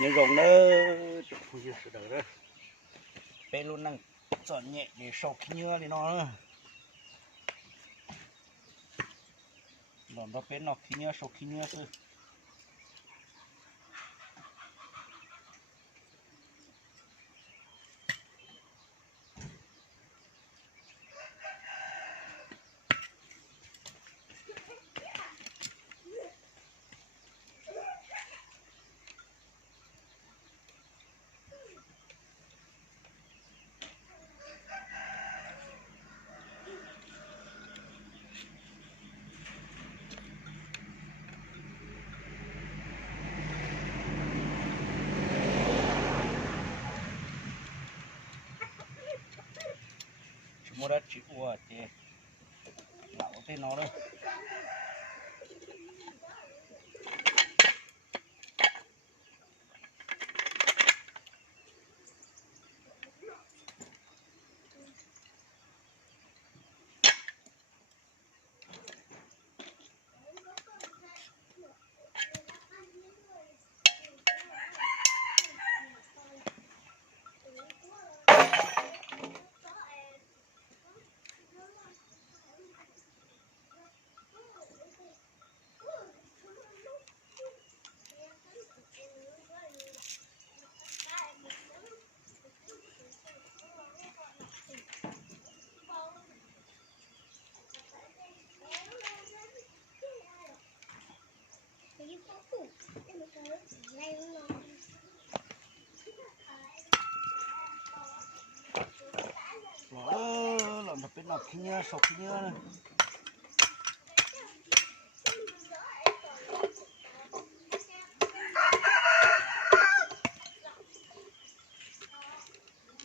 nhưng rồng nó không như sự đời đó bé luôn năng chọn nhẹ để sọc nhựa thì nó nó bé nọc khi nhựa sọc khi nhựa chứ mua ra chịu thì lão tên nó đây làm được cái nọc khi nhựa sọc khi nhựa này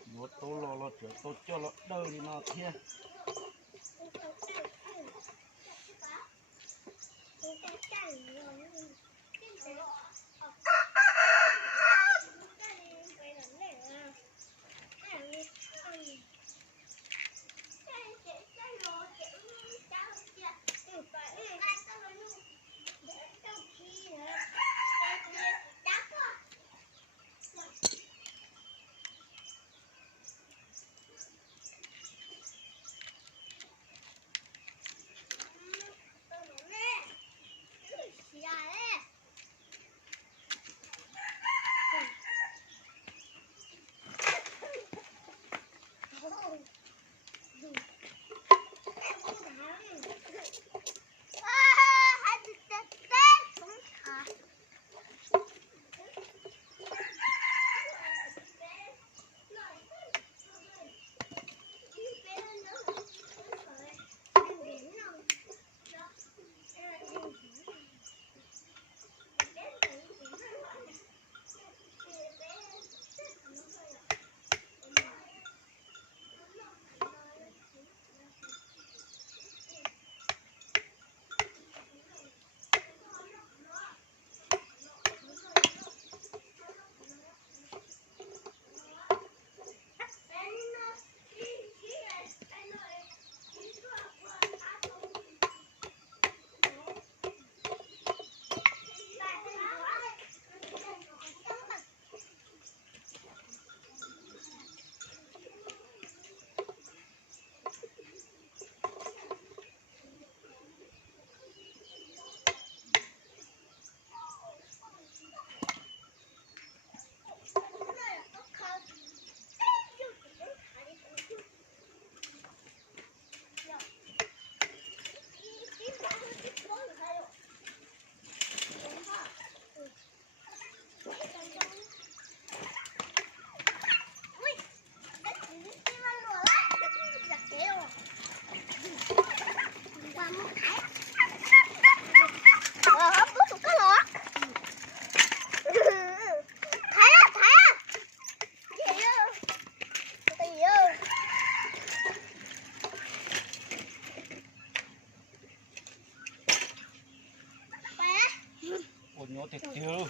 nó tôi lo chuyện tôi cho nó đời thì nó kia nó thiệt thiếu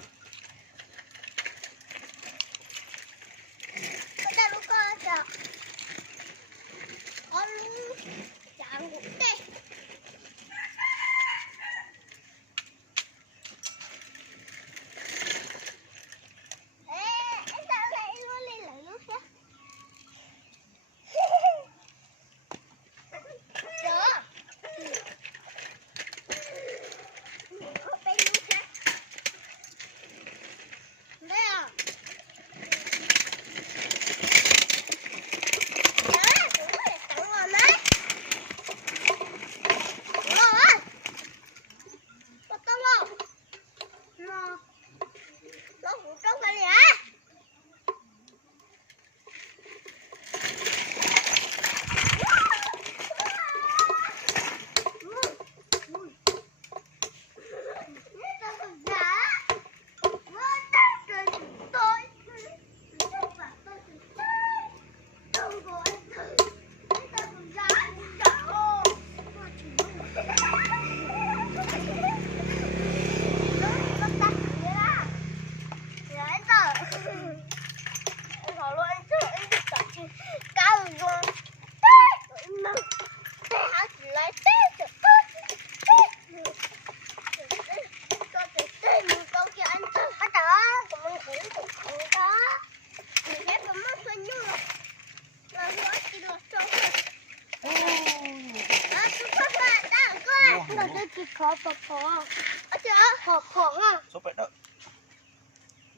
à. số bệnh đó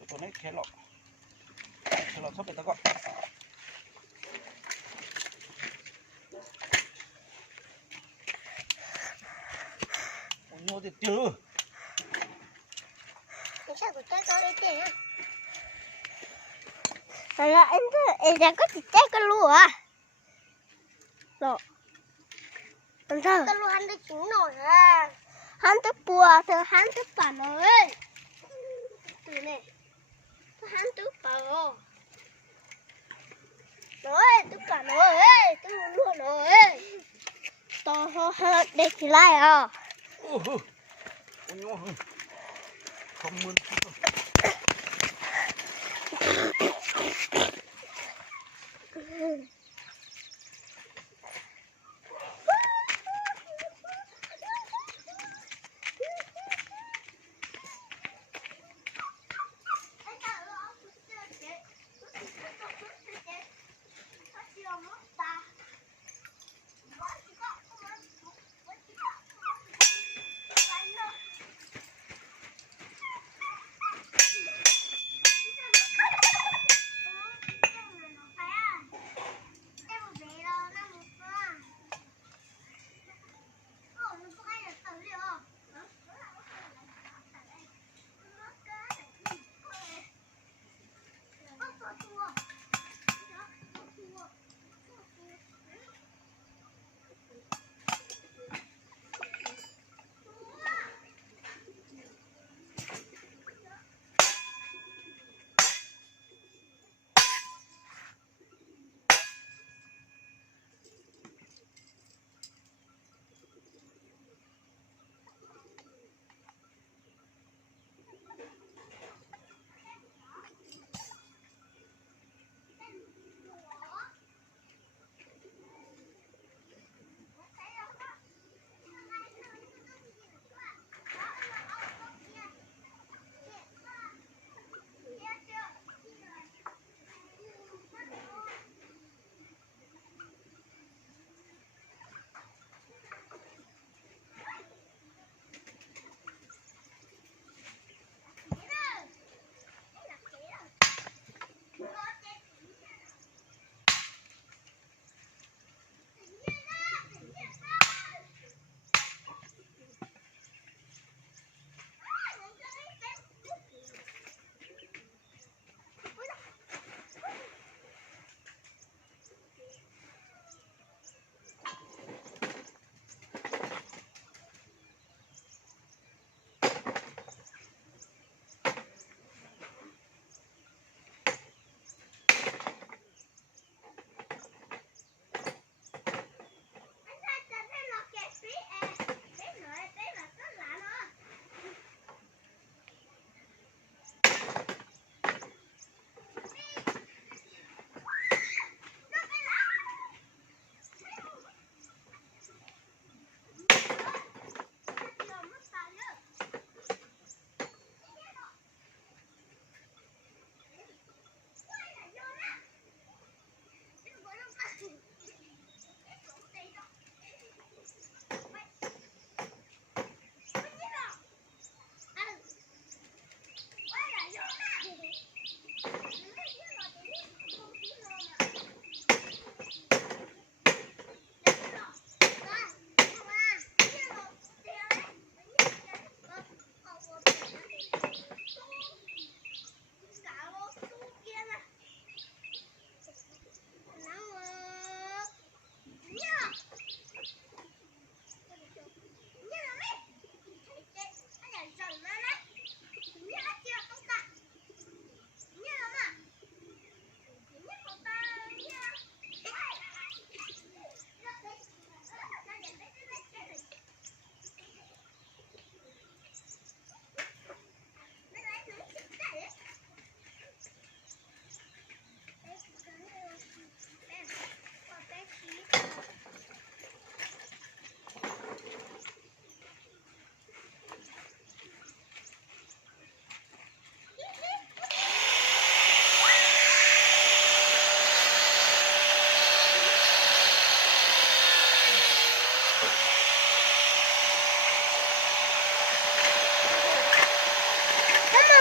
tôi nói khe lọ số bệnh tao gọi nhô thì chưa Sao tụi trái có đây chứ? Rồi là em đã có thịt trái con lúa à? Rồi. Làm sao? Con lúa hắn đã chín nổi à? Hắn tức bùa, thường hắn tức bà rồi. Từ này. Hắn tức bà rồi. Rồi, tức bà rồi. Tức lúa rồi. Tôi để thì lại à? nhô không mươn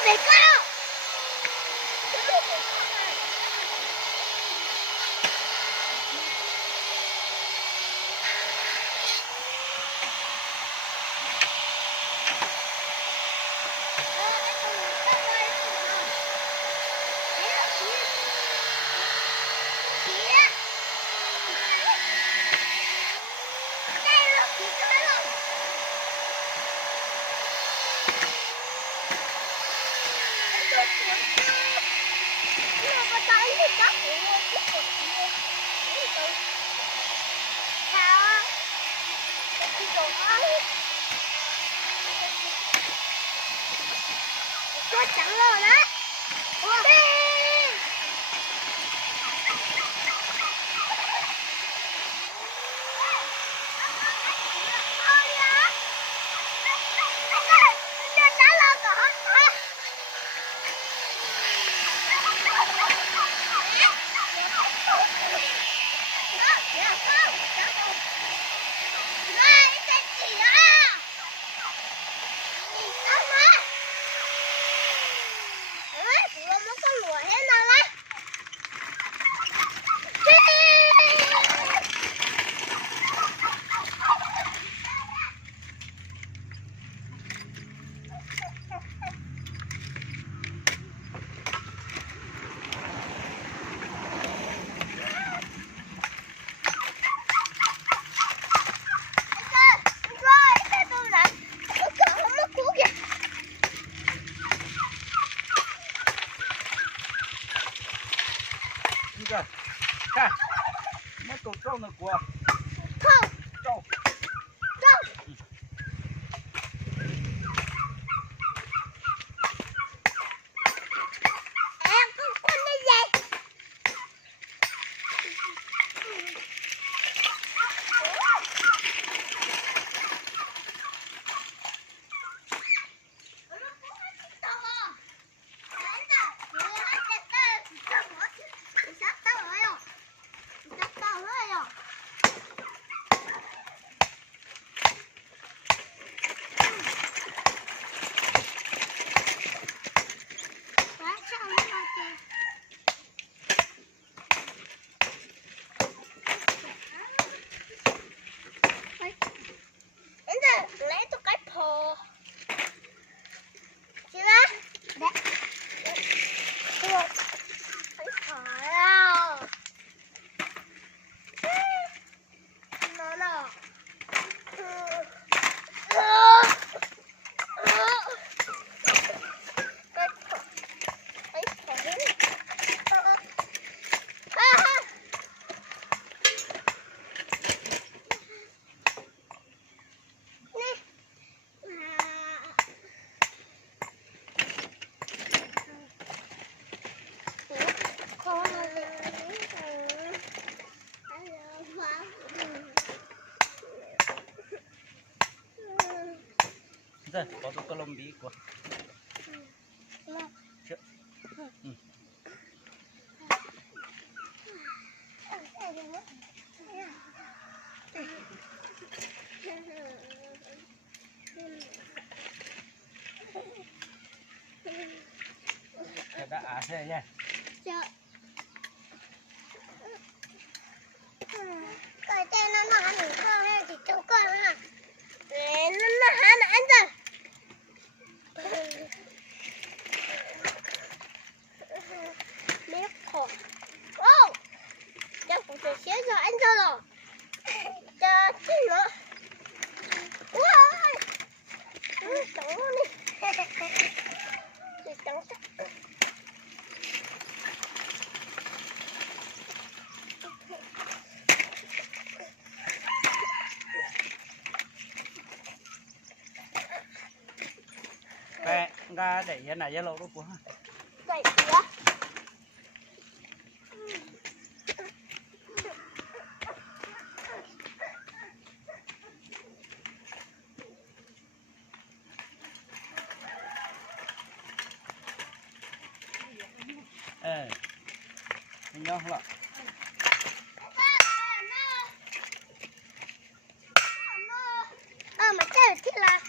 别高。我讲了来，看，那都照那锅，照。这跑到哥伦比亚。这，这đã à thế nhá. Cái tên nó ăn được không hay chỉ cho con ha. Nó ăn ăn rồi. Biết khổ. Ô. Chắc cũng sẽ xé rồi ăn rồi. Chờ chứ nữa. Ui. Trống đi. Trống sắc. Ra để cái này lâu đó của vậy nữa. nhau không ạ? Mà chơi thì là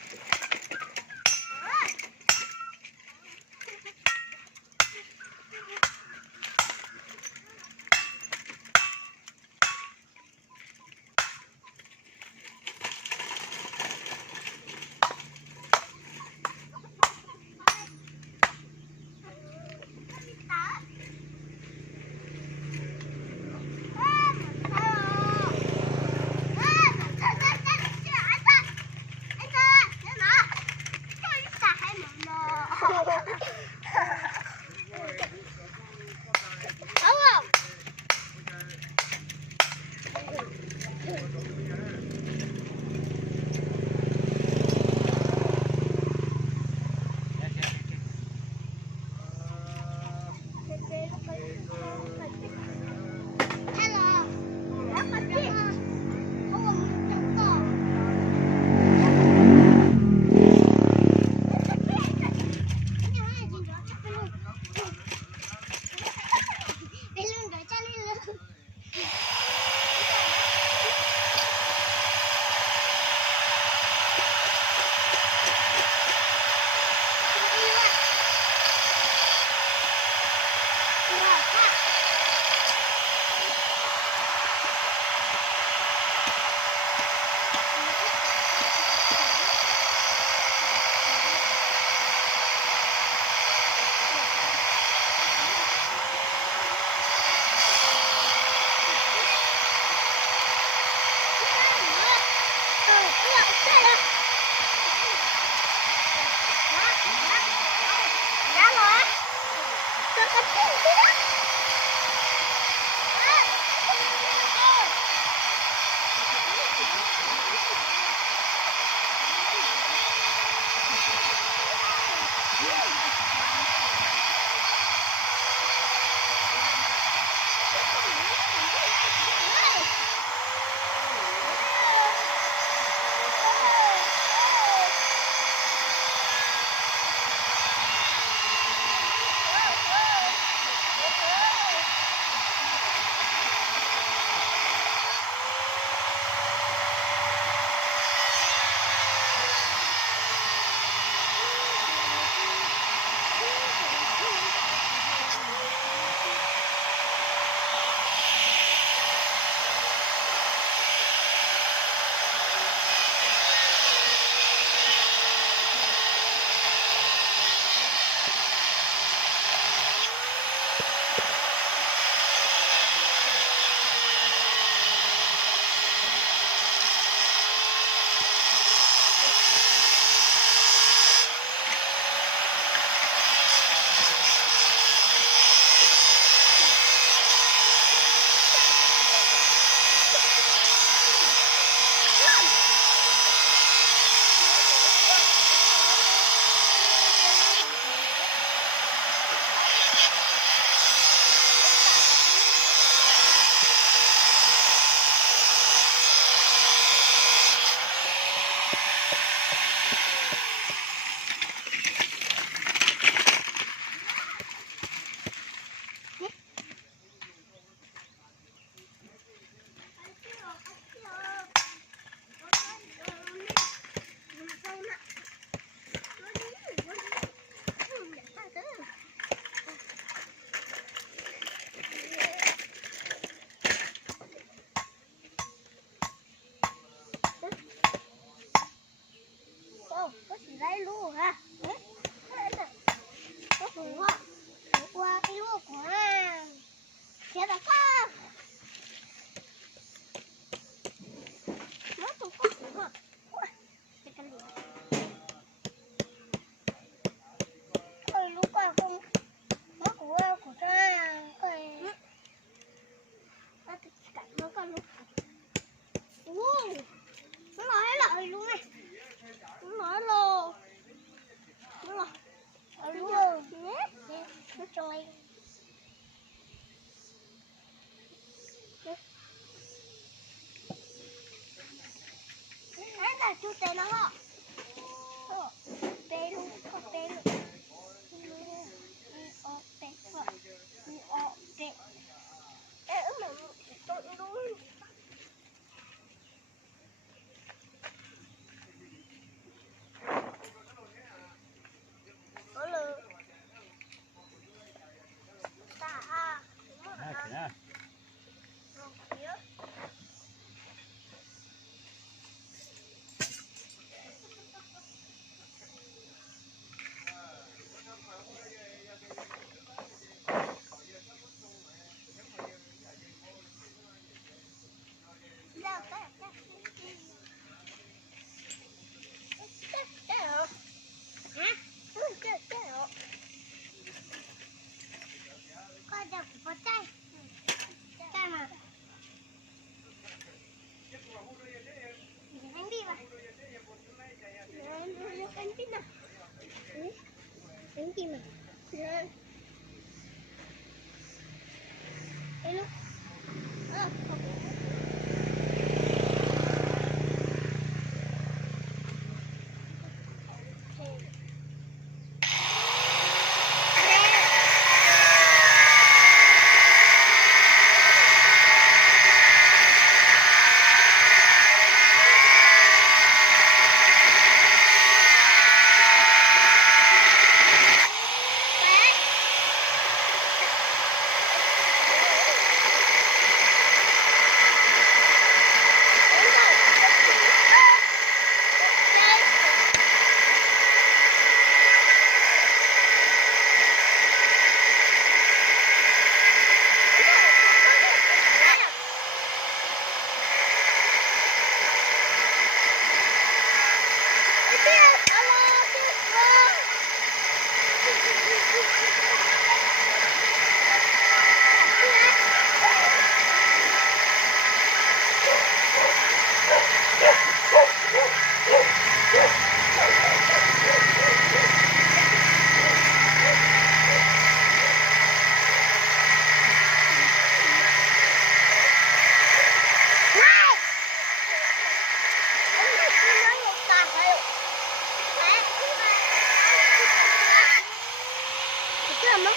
mà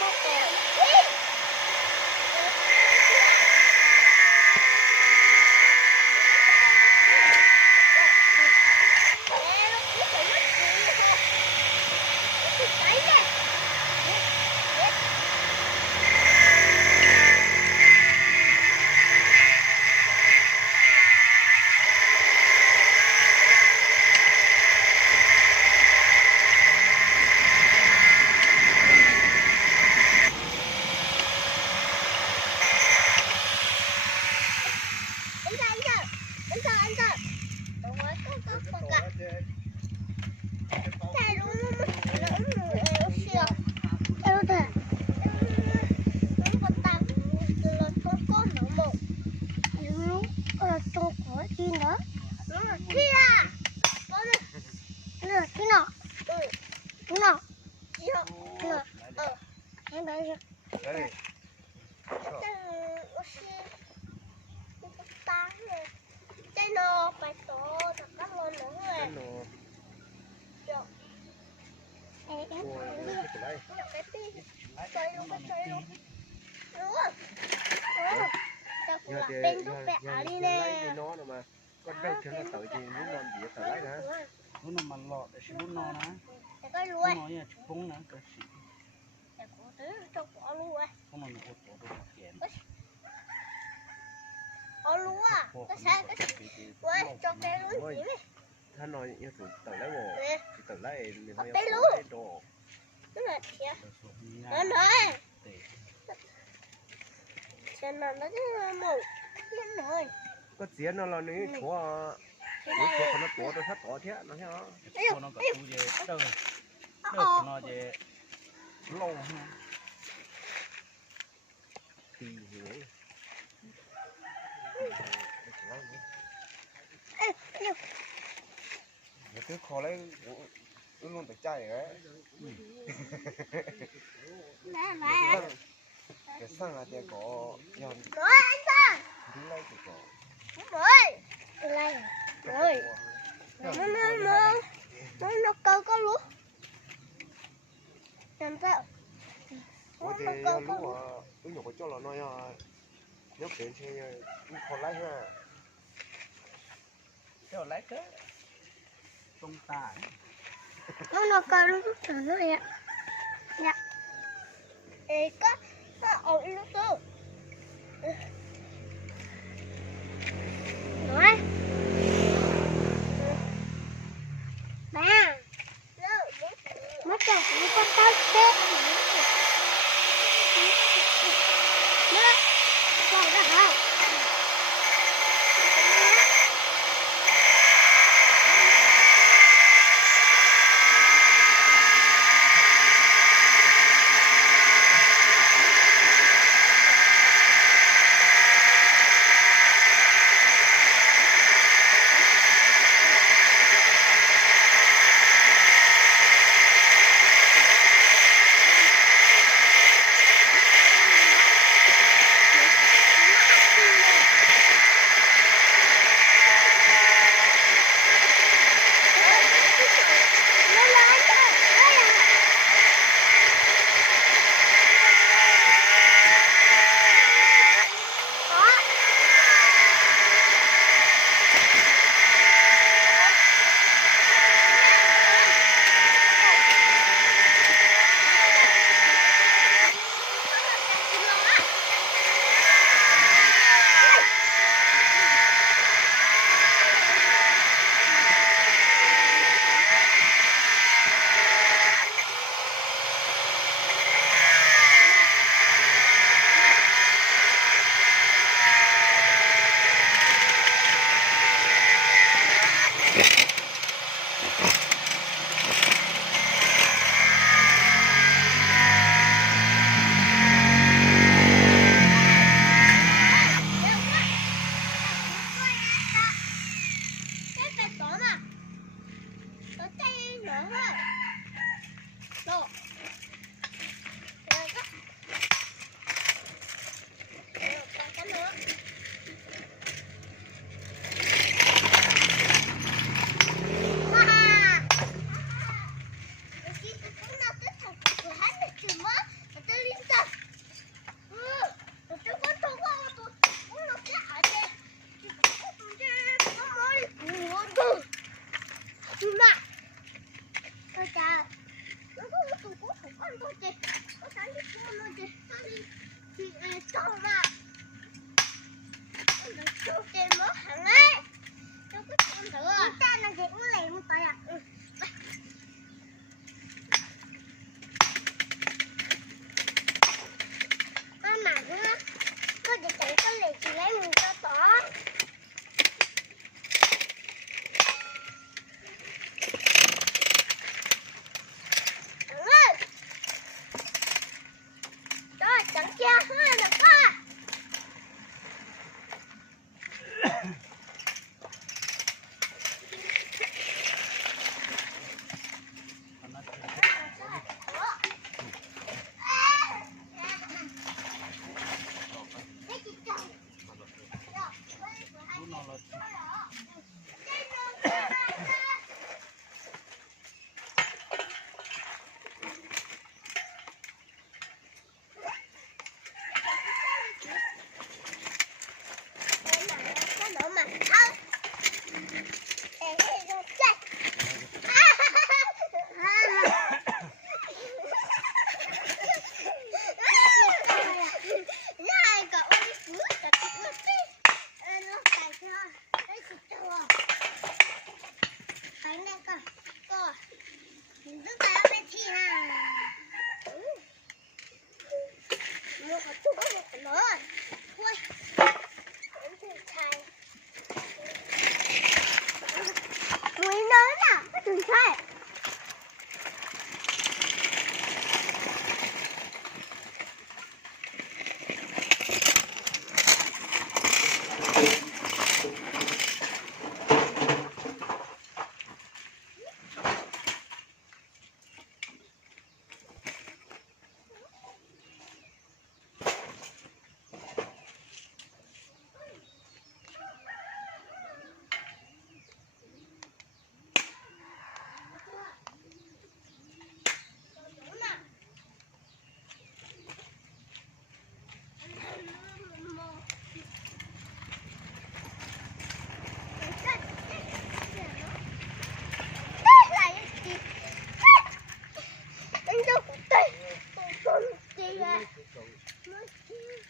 một kèo Đây. Cái nô phải tổ thật các luôn nữa Cái rồi. nổ. Ôi, cái này. Cái tí. Chơi luôn, chơi luôn. Đúng rồi. Chắc Giờ là thì bên lúc bẻ đi lấy nè. nó mà con đâu cho nó tự thì muốn làm gì tự lấy hả? Lúc nào mà lọt để xin lúc nó ná. Để coi Lúc luôn. nó như chụp bông ná. Cái xịn. Để có thứ cho có luôn ấy. Lúc nào nó ột tổ đồ kèn. Có luôn à. Cái xe cái ui cho cái luôn gì đấy.ถ้าน้อยยังถูกtự lấy bộ Nè. thì tự lấy thì Có hơi tay luôn. lấy đồ Cái này kìa. Cái số đi Nó ngang. nói. Tệ. Cho nó chứ mù. Cái này. có tiền nó là nếu chúa Cái nếu chúa này. nó tổ nó thắt tổ thế nó thế đó Cái số nó có chú dê. Đâu. Đâu cho nó dê. Lâu ha. thì gì đấy Ê, nhiều. nó cứ khó lấy luôn phải chạy đấy Nè, nè. cái sang là thì có nhon Rồi anh ta. đi lấy thì có Rồi. Cái này. Rồi. Nó câu có luôn. Làm sao? có thì lúc mà tôi nhổ cho là nó nhóc đến thì khó lấy ha Cái lấy cái. Tung tả. Nó câu luôn từ nó vậy. Dạ. Ê có nó ổn luôn cơ. Nói. Ba. Mất chồng cũng có tao chết. Nó. Còn đó hả? nó chị có sáng đi cô nó chị chị cho mà cho chị mới hẳn ấy đâu có chọn được ta là chị cũng lấy một tay à mà nữa có chị chẳng có lấy chị lấy mình cho tỏ chẳng kia hai là ba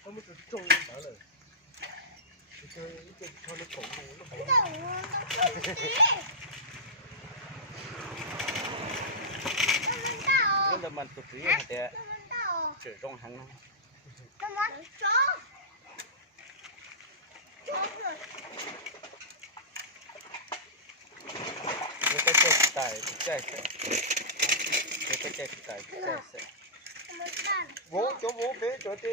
có một trâu đó là chơi cho nó khổng nó nên là mình tụt trí hả để sử dụng hàng năm nếu cái chơi tài chơi sẽ nếu cái chơi tài chơi sẽ bố chỗ bố bé chỗ thì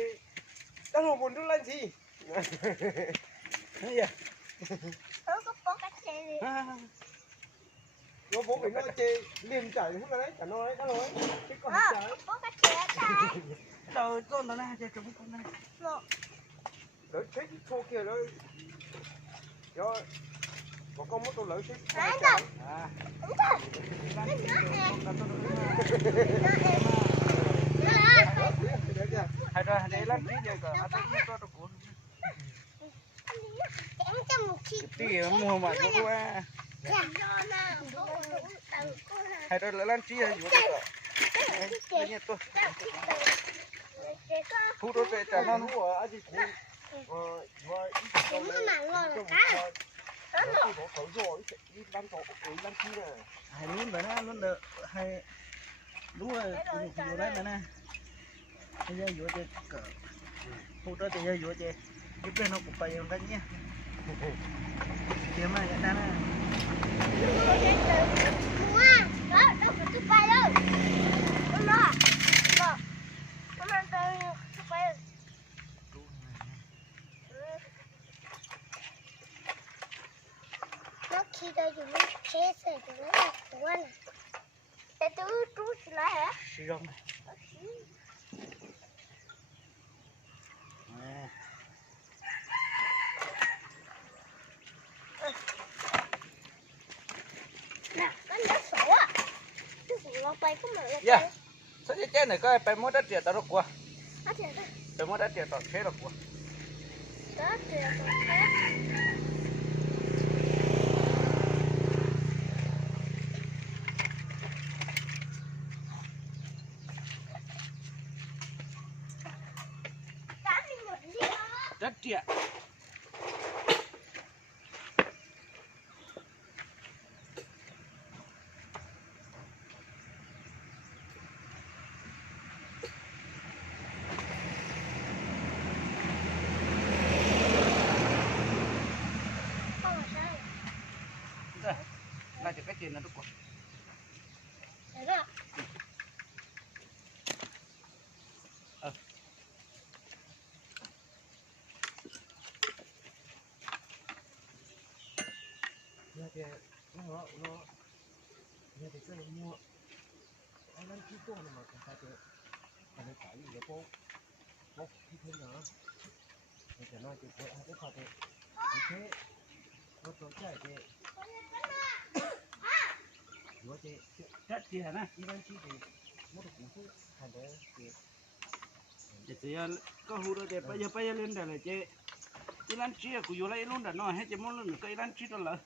đang học buồn đứa lên gì thấy nó bố phải nói chê liền chảy không là đấy chả nói đấy đã nói chứ còn chả đâu con đó này chơi chúng con này lỡ chết thô kia đó do có con mất tôi lỡ chết à hay rồi để làm tí giờ cả thấy có được cuốn tí mua mà cho qua hay rồi làm tí giờ vừa được rồi nhé tôi thu đôi về trả nó của anh chị hay luôn vậy nè luôn được hay đúng rồi nhiều đấy nè bây giờ vừa chơi cờ thu đôi thì giờ vừa chơi giúp bên nó cũng phải dùng cái nhé kiếm mà cái nè khi đây dùng chế sợi thì nó là tuôn để tôi trút lại hả xì rong này nè có nhớ sổ à cái gì nó bay có mà dạ sao cái này coi phải mua đất tiền tao được qua á tiền đó phải mua đất tiền tao thế được qua đó tiền đó rất trẻ là chỉ cái tiền là đúng không? nhà thì nó nhà thì cái mua anh ăn chi to mà còn phải được anh ấy phải gì đó bốc khi thế nào thì cái nói thì phải ăn cái phải được thế nó tốn chạy thì nó thì Rất trẻ nè. đi ăn chi thì mất được cũng không thành đấy thì Chị có hú rồi bây giờ lên đây là chị cái lan chia của vô lấy luôn đã nói hết chị muốn luôn cái lan chia đó là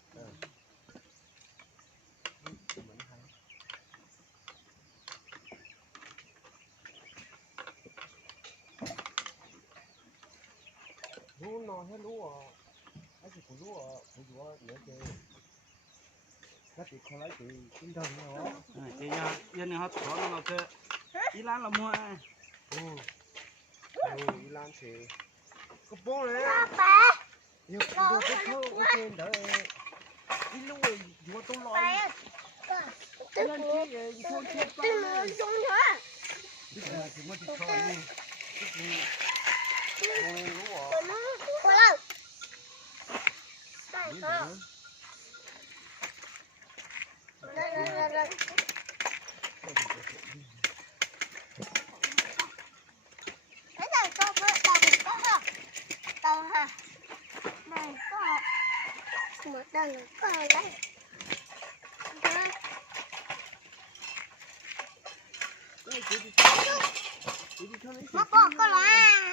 lúa nó hết lúa cái gì của lúa nữa thì cái gì không lấy thì tinh thần nó chị nhà dân họ thỏ nó là cái cái lan là mua Ilan thì có bố đấy nhiều cái thơ ở trên đó ít lúc rồi vừa tôi nói Ilan chỉ thôi chết ba này bây giờ thì mới đi thôi lúa một lần có lấy nó bỏ có là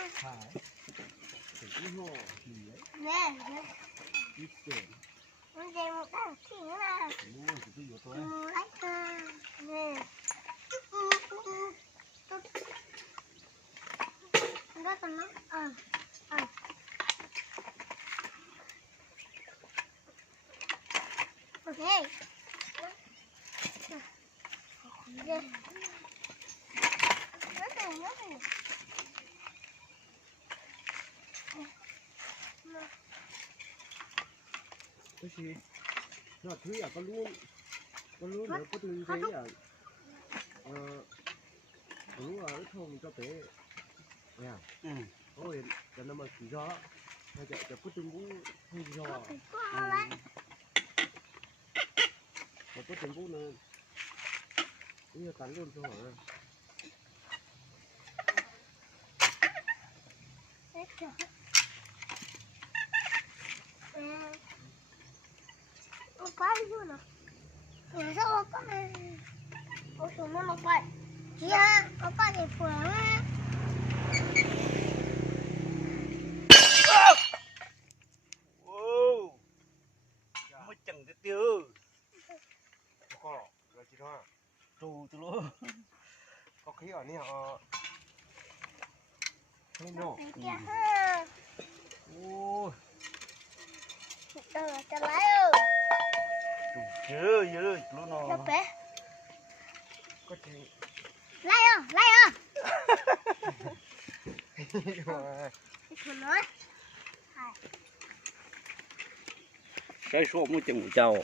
nè nó đem một cái gì nữa nè lấy nè nó còn nó ok cái gì nó thứ à có luôn nữa có từng thấy à lúa ở thôn cho bé nha ôi cho nó mà chỉ gió hay cho có từng bún hay gió mà có từng bún nữa bây giờ tán luôn cho hả Có luôn à? Nhà sao có này? Ôi trời nó phải. Chị ha, có gì phở á? wow mới chẳng cái tiêu có rồi chị thôi trù từ luôn có khí ở này không nổ Chị ha. ô Đâu là cho lấy ơi. chưa luôn Đâu nó bé. có chị Lấy ơi. Chị nói. cái số mới chẳng chào